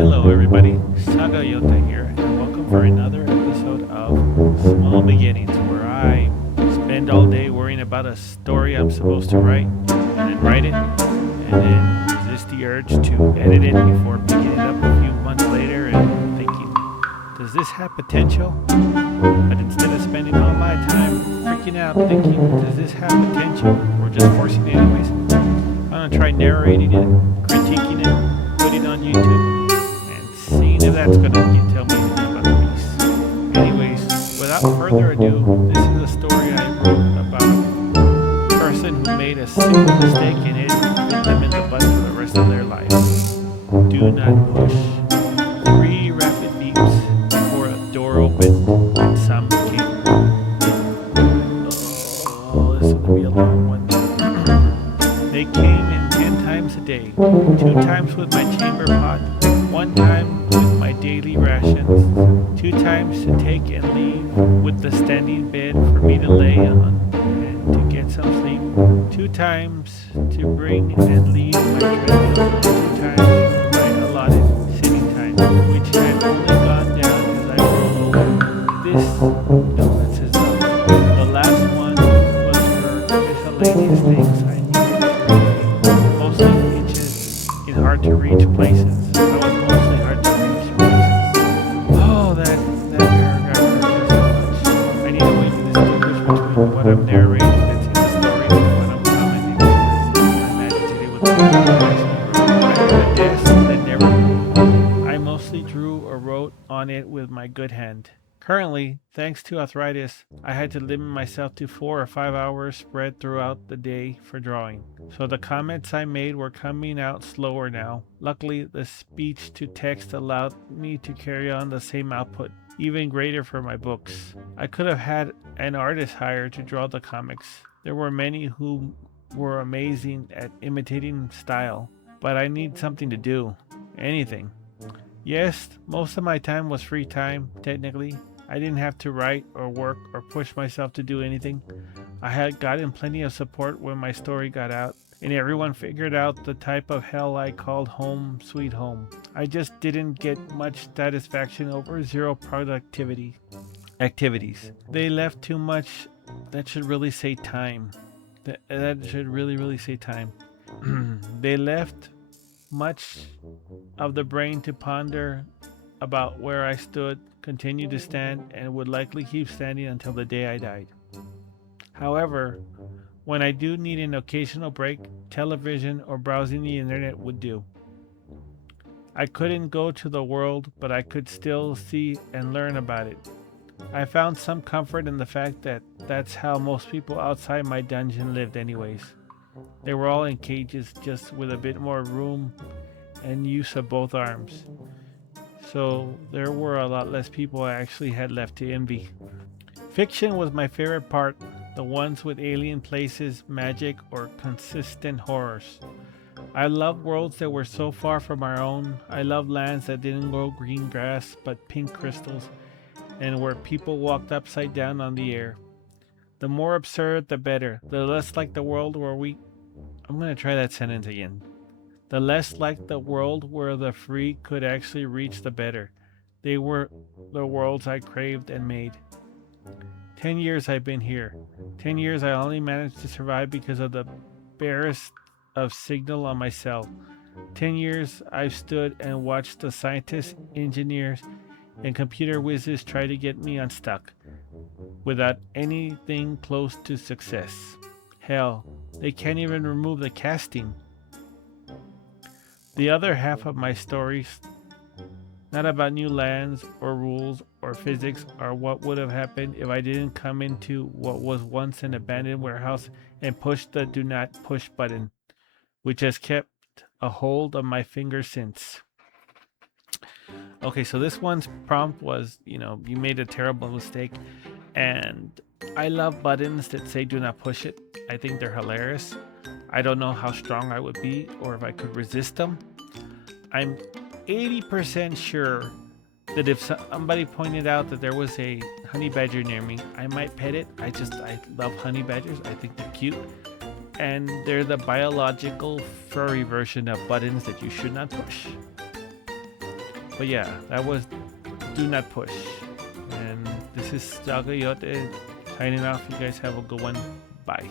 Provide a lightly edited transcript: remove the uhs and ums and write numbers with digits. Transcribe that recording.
Hello, everybody. Saga Yota here, and welcome for another episode of Small Beginnings, where I spend all day worrying about a story I'm supposed to write, and then write it, and then resist the urge to edit it before picking it up a few months later and thinking, does this have potential? But instead of spending all my time freaking out thinking, does this have potential, or just forcing it anyways, I'm gonna try narrating it, critiquing it, putting it on YouTube, and seeing if that's gonna tell me anything about the piece. Anyways, without further ado, this is a story I wrote about a person who made a simple mistake and it bit them in the butt for the rest of their life. Do not push. Three rapid beeps before a door opened and some came. Oh, this is gonna be a long one. They came in 10 times a day, 2 times with my chamber pot, 1 time with my daily rations, 2 times to take and leave with the standing bed for me to lay on and to get some sleep, 2 times to bring and leave my treadmill, 2 times my allotted sitting time, which had only gone down as I rolled over. This is the last one was for miscellaneous things I needed, mostly inches in hard to reach places. I was mostly hard to reach places. Oh, that paragraph hurt me so much. I need a way to distinguish between what I'm narrating that's in the story and what I'm commenting because I'm agitated with the I had a desk that never moved. I mostly drew or wrote on it with my good hand. Currently, thanks to arthritis, I had to limit myself to 4 or 5 hours spread throughout the day for drawing. So the comments I made were coming out slower now. Luckily, the speech to text allowed me to carry on the same output, even greater for my books. I could have had an artist hired to draw the comics. There were many who were amazing at imitating style, but I need something to do. Anything. Yes, most of my time was free time, technically. I didn't have to write or work or push myself to do anything. I had gotten plenty of support when my story got out, and everyone figured out the type of hell I called home sweet home. I just didn't get much satisfaction over zero productivity activities. They left too much. That should really say time. That should really say time. They left much of the brain to ponder about where I stood, continued to stand, and would likely keep standing until the day I died. However, when I do need an occasional break, television or browsing the internet would do. I couldn't go to the world, but I could still see and learn about it. I found some comfort in the fact that that's how most people outside my dungeon lived, anyways. They were all in cages, just with a bit more room and use of both arms. So there were a lot less people I actually had left to envy. Fiction was my favorite part, the ones with alien places, magic, or consistent horrors. I loved worlds that were so far from our own. I loved lands that didn't grow green grass but pink crystals, and where people walked upside down on the air. The more absurd, the better. The less like the world where we. I'm gonna try that sentence again. The less like the world where the free could actually reach, the better. They were the worlds I craved and made. 10 years I've been here. 10 years I only managed to survive because of the barest of signal on my cell. 10 years I've stood and watched the scientists, engineers, and computer whizzes try to get me unstuck without anything close to success. Hell, they can't even remove the casting. The other half of my stories, not about new lands or rules or physics or what would have happened if I didn't come into what was once an abandoned warehouse and push the do not push button, which has kept a hold of my fingers since. Okay, so this one's prompt was, you made a terrible mistake, and I love buttons that say do not push it. I think they're hilarious. I don't know how strong I would be or if I could resist them. I'm 80% sure that if somebody pointed out that there was a honey badger near me, I might pet it. I love honey badgers. I think they're cute. And they're the biological furry version of buttons that you should not push. But yeah, that was Do Not Push. And this is Santiago A Orozco signing off. You guys have a good one. Bye.